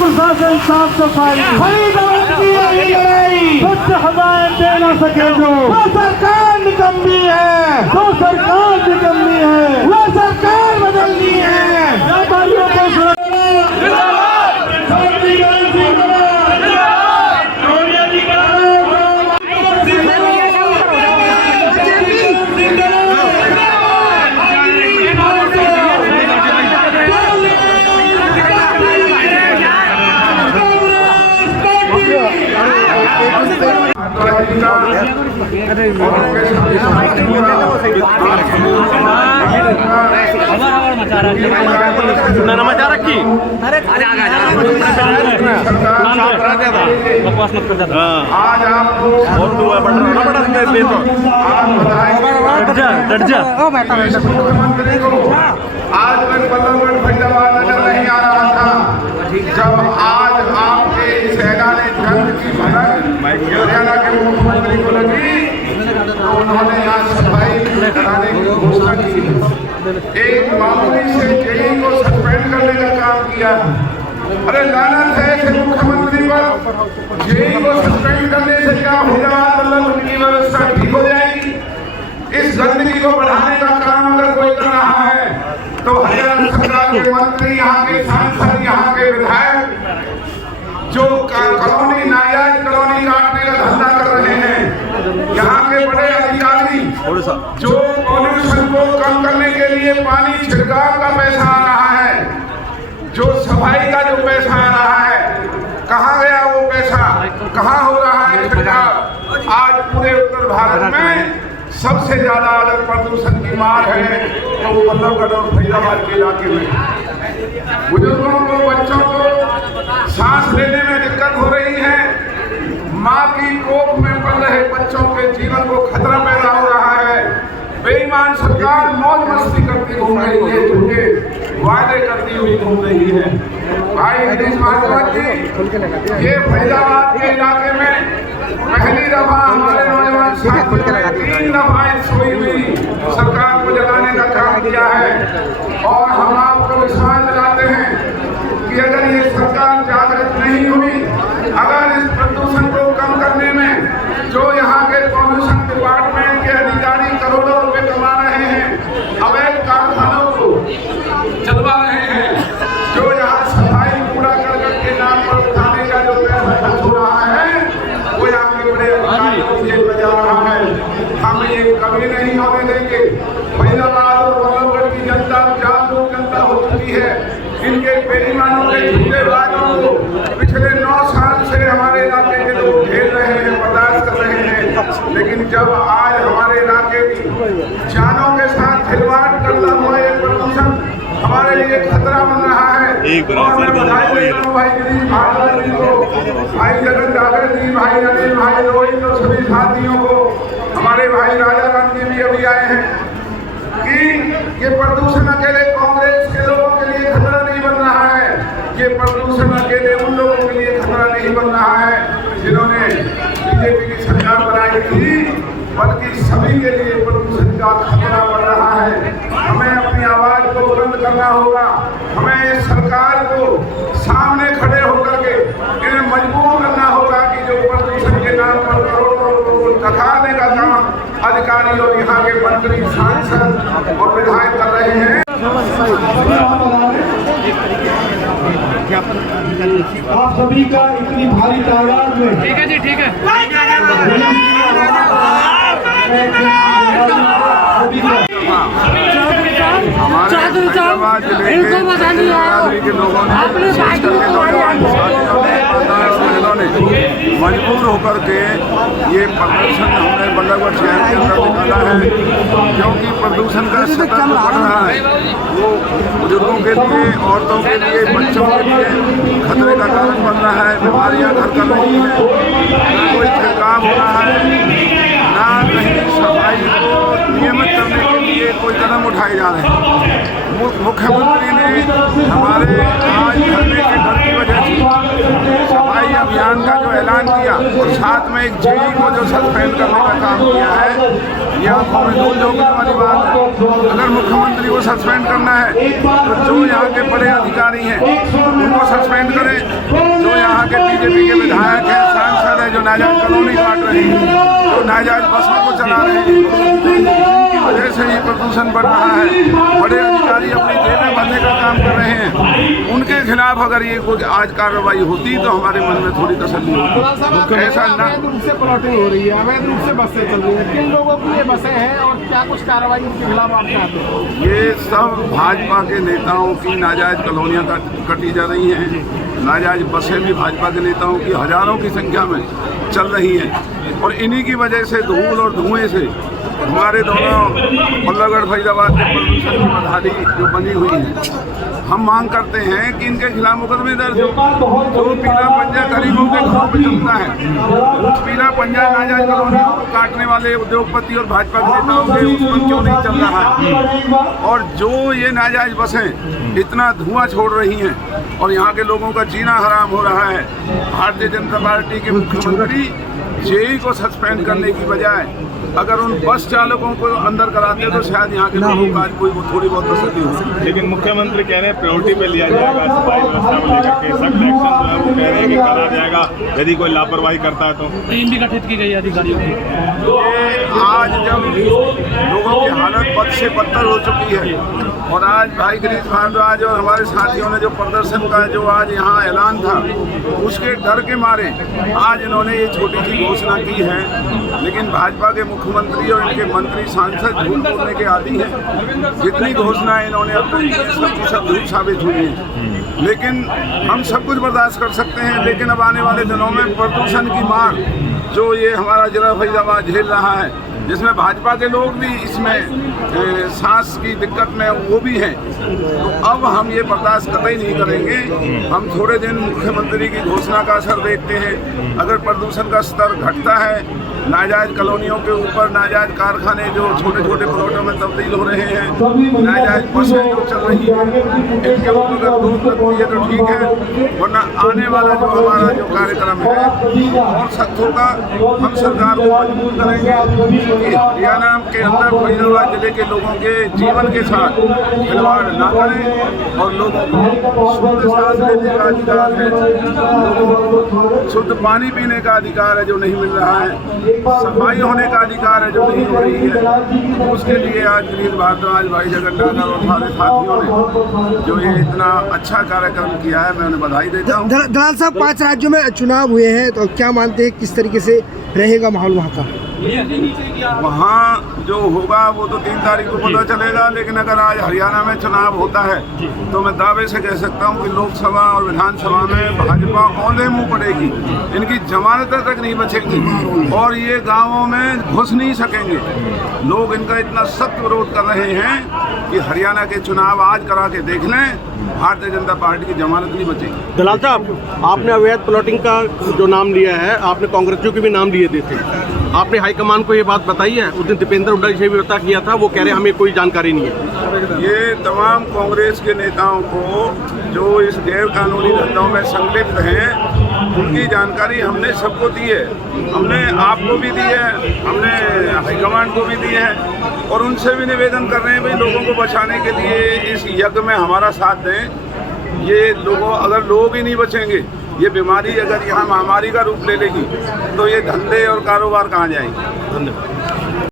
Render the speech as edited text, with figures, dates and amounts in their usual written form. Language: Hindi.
प्रशासन साफ सफाई स्वच्छ हवाएं दे न सके जो सरकार निकम्मी है, तो सरकार निकम्मी है, वो सरकार बदलनी है। व्यापारियों को बकवास मत कर जाता। आज आपको मुख्यमंत्री को आज तक बल्लभगढ़ फरीदाबाद नजर नहीं आ रहा था। जब आज आपके इस ऐलान जंग की भनक हरियाणा के मुख्यमंत्री को लगी तो उन्होंने आज सफाई कराने की घोषणा की। एक मामूली से जेई को सस्पेंड करने का काम किया। अरे लानत है ऐसे मुख्यमंत्री पर। जेई को सस्पेंड करने से क्या फरीदाबाद बल्लभगढ़ की व्यवस्था ठीक हो जाएगी? इस गंदगी को बढ़ाने का काम अगर कोई कर रहा है तो हरियाणा सरकार के मंत्री, यहाँ के सांसद, यहाँ के विधायक जो कॉलोनी नाजायज कॉलोनी काटने का धंधा कर रहे हैं, यहाँ के बड़े अधिकारी जो पॉल्यूशन को कम करने के लिए पानी छिड़काव का पैसा आ रहा है, जो सफाई का जो पैसा आ रहा है, कहाँ गया वो पैसा? कहाँ हो रहा है छिड़काव? आज पूरे उत्तर भारत में सबसे ज्यादा अगर प्रदूषण की मार है तो वो बल्लभगढ़ और फरीदाबाद के इलाके में। बुजुर्गों को, बच्चों को सांस लेने में दिक्कत हो रही है। माँ की कोख में पल रहे बच्चों के जीवन को खतरा पैदा हो रहा है। बेईमान सरकार मौज मस्ती करती घूम रही है, झूठे वादे करती हुई घूम रही है। भाई नीतीश महाराज जी, ये फरीदाबाद के इलाके में पहली दफा हमारे नौजवान साथी 3 दफा सोई हुई सरकार को जलाने का काम किया है। और हम आपको विश्वास दिलाते हैं कि अगर ये सरकार जागृत नहीं हुई, अगर इस प्रदूषण को कम करने में जो यहाँ के पॉल्यूशन डिपार्टमेंट के अधिकारी करोड़ों रुपए कमा रहे हैं, अवैध कारखानों को चलवा रहे हैं, जो यहाँ सफाई कूड़ा करकट के नाम पर उठाने का जो पैसा खर्च हो रहा है, वो यहाँ के बड़े अधिकारियों से बजा रहा है। हम ये कभी नहीं होने देंगे। फरीदाबाद और बल्लभगढ़ की जनता जागरूक जनता हो चुकी है। इनके बेईमानों के झूठे वादों को पिछले 9 साल से हमारे इलाके के लोग झेल रहे हैं, बर्दाश्त कर रहे हैं। लेकिन जब आज हमारे इलाके की जानों के साथ खिलवाड़ करता हुआ ये प्रदूषण हमारे लिए खतरा बन रहा है, और मैं बधाई देता हूँ भाई गिरीश भागवत जी को, भाई जगन जागर जी, भाई अनिल, भाई रोहित और सभी साथियों को, हमारे भाई राजा राम जी भी अभी आए हैं, कि ये प्रदूषण अकेले कांग्रेस के लोगों के लिए खतरा नहीं बन रहा है। ये प्रदूषण अकेले उन लोगों के लिए खतरा नहीं बन रहा है जिन्होंने बीजेपी की सरकार बनाई थी, बल्कि सभी के लिए प्रदूषण का खतरा बढ़ रहा है। हमें अपनी आवाज को बुलंद करना होगा। हमें इस सरकार को सामने खड़े होकर के इन्हें मजबूर करना होगा कि जो प्रदूषण के नाम पर करोड़ों लोगों को धकाने का काम अधिकारी और यहाँ के मंत्री, सांसद और विधायक कर रहे हैं। आप सभी का इतनी भारी तादाद में ठीक है जी, ठीक है। हमारे फरीदाबाद जिले के लोगों ने मजबूर होकर के ये प्रदूषण हमने बल्लभगढ़ शहर के अंदर निकाला है, क्योंकि प्रदूषण का स्तर बढ़ रहा है। वो बुजुर्गों के लिए, औरतों के लिए, बच्चों के लिए खतरे का कारण बन रहा है। बीमारियां घर कर रही हैं, ना कोई छिड़काव हो रहा है, ना कहीं सफाई को नियमित करने के लिए कोई कदम उठाए जा रहे हैं। मुख्यमंत्री ने हमारे आज धरने के डर की वजह से सफाई अभियान का जो ऐलान किया और साथ में एक जेई को जो सस्पेंड करने का काम किया है, ये आंखों में धूल झोंकने वाली बात है। अगर मुख्यमंत्री को सस्पेंड करना है तो जो यहाँ के बड़े अधिकारी हैं उनको सस्पेंड करें, जो यहाँ के बीजेपी के विधायक हैं, सांसद हैं, जो नाजायज कॉलोनी काट रहे हैं, जो नाजायज बसों को चला रहे हैं, वजह से ये प्रदूषण बढ़ रहा है। बड़े अधिकारी अपनी जेबें भरने का काम कर रहे हैं, उनके खिलाफ अगर ये कुछ आज कार्रवाई होती तो हमारे मन में थोड़ी तसल्ली होती। ऐसा ना अवैध रूप से प्लॉटिंग हो रही है, अवैध रूप से बसें चल रही हैं, किन लोगों की ये बसें हैं और क्या कुछ कार्रवाई उनके खिलाफ आप चाहते हैं? ये सब भाजपा के नेताओं की नाजायज कॉलोनियाँ कटी जा रही हैं, नाजायज बसें भी भाजपा के नेताओं की हजारों की संख्या में चल रही हैं और इन्हीं की वजह से धूल और धुएं से हमारे दोनों बल्लभगढ़ फरीदाबाद के प्रदूषण की बदहाली जो बनी हुई है, हम मांग करते हैं कि इनके खिलाफ मुकदमे दर्ज हो। जो पीला पंजा गरीबों के घरों पे चलता है, पीला पंजा नाजायज कॉलोनियों को काटने वाले उद्योगपति और भाजपा के नेताओं के उस पर क्यों नहीं चल रहा है? और जो ये नाजायज बसें इतना धुआं छोड़ रही हैं और यहाँ के लोगों का जीना हराम हो रहा है, भारतीय जनता पार्टी के मुख्यमंत्री जेई को सस्पेंड करने की बजाय अगर उन बस चालकों को अंदर कराते तो शायद यहाँ के लोगों का आज कोई थोड़ी बहुत तसल्ली हो। लेकिन मुख्यमंत्री कह रहे हैं प्रायोरिटी पे लिया जाएगा सफाई व्यवस्था को लेकर के, सख्त एक्शन जो है वो कह रहे हैं कि करा जाएगा यदि कोई लापरवाही करता है तो। टीम भी गठित की गई अधिकारियों की। आज जब लोगों की हालत बद से बदतर हो चुकी है और आज भाई गिरीश भारद्वाज और हमारे साथियों ने जो प्रदर्शन का जो आज यहाँ ऐलान था उसके डर के मारे आज इन्होंने ये छोटी सी घोषणा की है, लेकिन भाजपा के मुख्यमंत्री और इनके मंत्री सांसद झूठ बोलने के आदी हैं। जितनी घोषणाएं इन्होंने अपनी सब झूठ साबित हुई हैं, लेकिन हम सब कुछ बर्दाश्त कर सकते हैं। लेकिन अब आने वाले दिनों में प्रदूषण की मार जो ये हमारा जिला फरीदाबाद झेल रहा है, जिसमें भाजपा के लोग भी इसमें सांस की दिक्कत में वो भी हैं, तो अब हम ये बर्दाश्त कतई नहीं करेंगे। हम थोड़े दिन मुख्यमंत्री की घोषणा का असर देखते हैं। अगर प्रदूषण का स्तर घटता है, नाजायज कॉलोनियों के ऊपर नाजायज कारखाने जो छोटे छोटे प्लॉटों में तब्दील हो रहे हैं, नाजायज बसें जो चल रही हैं, इनके ऊपर अगर रोक लगती है तो ठीक है, वरना आने वाला जो हमारा जो कार्यक्रम है और सख्त होगा। हम सरकार को मजबूर करेंगे कि हरियाणा के अंदर फरीदाबाद जिले के लोगों के जीवन के साथ खिलवाड़ ना करें और लोगों को शुद्ध सांस लेने का अधिकार है, लोगों को शुद्ध पानी पीने का अधिकार है जो नहीं मिल रहा है, सफाई होने का अधिकार है जो नहीं हो रही है। उसके लिए आज गिरीश भारद्वाज, भाई जगन्नाथ और हमारे साथियों ने जो ये इतना अच्छा कार्यक्रम किया है, मैं उन्हें बधाई देता हूँ। दलाल साहब, 5 राज्यों में चुनाव हुए हैं, तो क्या मानते हैं किस तरीके से रहेगा माहौल वहाँ का? वहाँ जो होगा वो तो 3 तारीख को पता चलेगा, लेकिन अगर आज हरियाणा में चुनाव होता है तो मैं दावे से कह सकता हूँ कि लोकसभा और विधानसभा में भाजपा औंधे मुंह पड़ेगी, इनकी जमानत तक नहीं बचेगी और ये गांवों में घुस नहीं सकेंगे। लोग इनका इतना सख्त विरोध कर रहे हैं कि हरियाणा के चुनाव आज करा के देख लें, भारतीय जनता पार्टी की जमानत नहीं बचेगी। दलाल साहब, आपने अवैध प्लॉटिंग का जो नाम लिया है, आपने कांग्रेसियों के भी नाम लिए थे, आपने हाईकमान को ये बात बताई है? उस दिन दीपेंद्र हुड्डा से भी वार्ता किया था, वो कह रहे हमें कोई जानकारी नहीं है। ये तमाम कांग्रेस के नेताओं को जो इस गैर कानूनी धंधों में संलिप्त हैं उनकी जानकारी हमने सबको दी है, हमने आपको भी दी है, हमने हाईकमान को भी दी है और उनसे भी निवेदन कर रहे हैं भाई लोगों को बचाने के लिए इस यज्ञ में हमारा साथ दें। ये लोगों अगर लोग ही नहीं बचेंगे, ये बीमारी अगर यहाँ महामारी का रूप ले लेगी तो ये धंधे और कारोबार कहाँ जाएंगे? धन्यवाद।